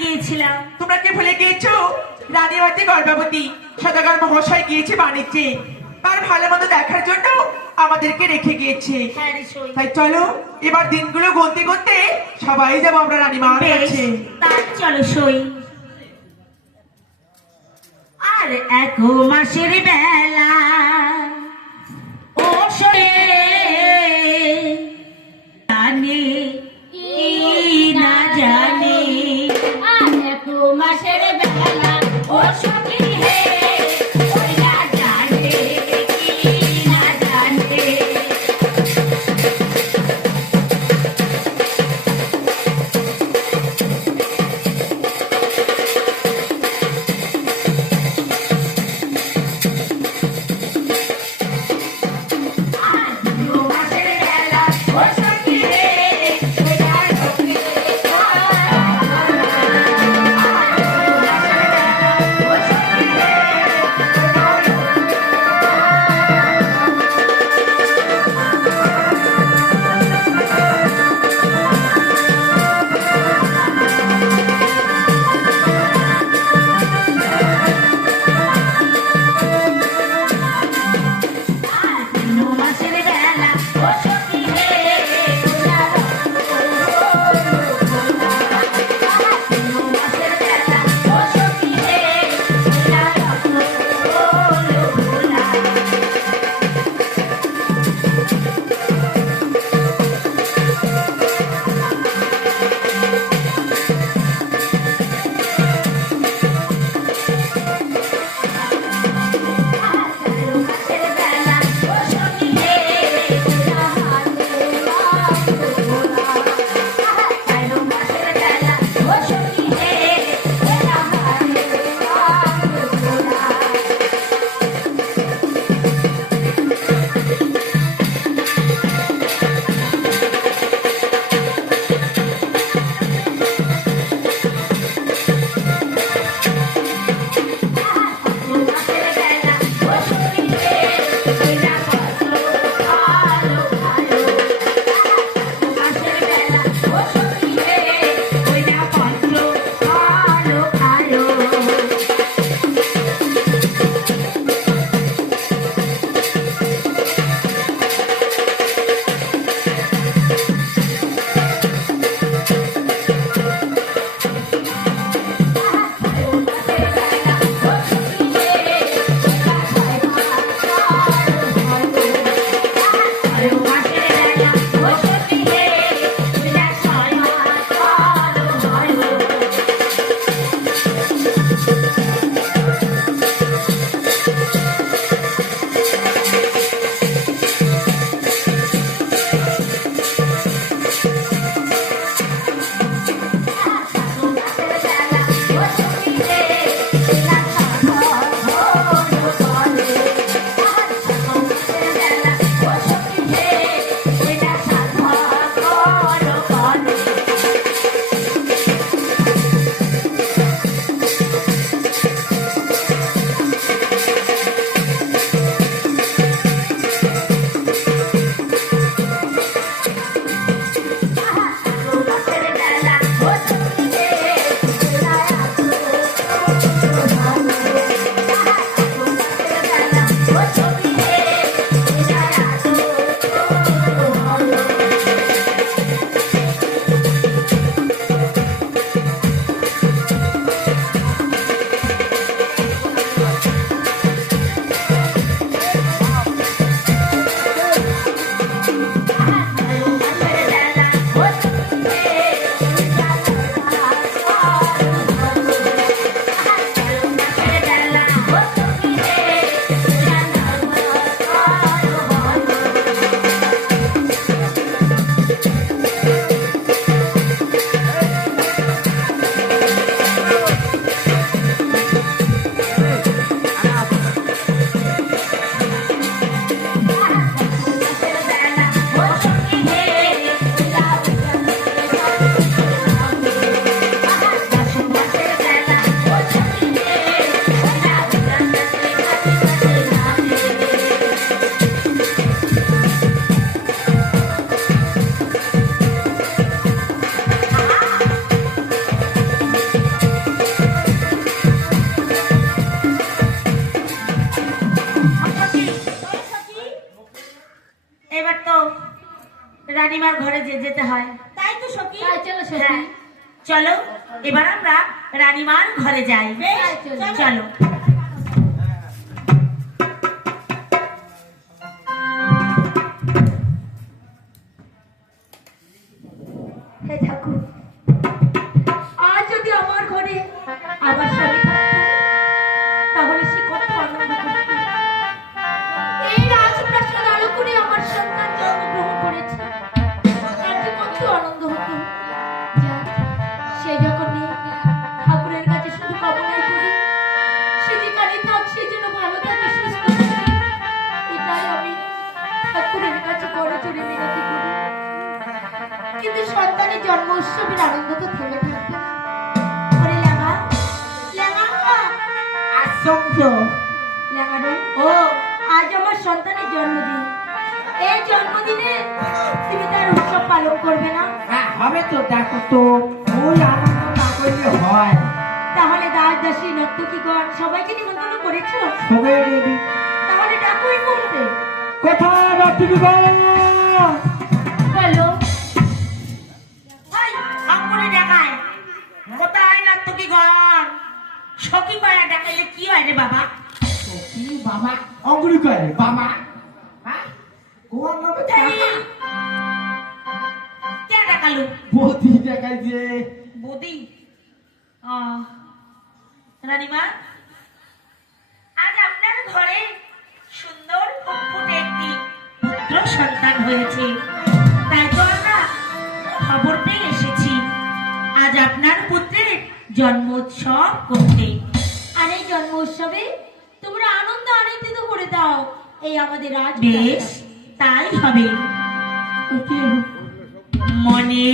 গিয়েছিলাম। তোমরা কি ভুলে গিয়েছো? রানীবাতি গর্ভবতী সদাগর মহাশয় গিয়েছে বাণিজ্যে। তার ভালো মন্দ দেখার জন্য আমাদেরকে রেখে গিয়েছে। হ্যাঁ তাই চলো এবার দিনগুলো গন্তি করতে সবাই যাব আমরা রানীমার বেশ কাছে। তাই চলো সই আর এক মাসের বেলা মাসের রানীমার ঘরে যে যেতে হয়। তাই তো সখী? চলো সখী। হ্যাঁ, চলো এবার আমরা রানীমার ঘরে যাই। চলো। জন্ম উৎসবের আনন্দ তো থেমে থাকবে ও আজ আমার সন্তানের জন্মদিন। এই জন্মদিনে তুমি তার উৎসব পালন করবে না? হ্যাঁ হবে তো দেখো তো আনন্দ না করলে হয়। তাহলে দাস দাসী নর্তকীগণ সবাইকে নিমন্ত্রণ করেছ? সবাই তাহলে ডাকো এই কোথায় বলো নর্তকী গণ সখী পাড়া দেখাইলে কি হয় রে বাবা? কি বাবা অঙ্গুলি করে বাবা। হ্যাঁ? নামে কে বৌদি রানীমা? আজ আপনার ঘরে সুন্দর ফুটফুটে একটি পুত্র সন্তান হয়েছে। তাই তো আমরা খবর পেয়ে জন্মোৎসব করতে। আর এই জন্মোৎসবে তোমরা আনন্দ আনন্দিত করে দাও। এই আমাদের রাজ বেশ তাই হবে। মনে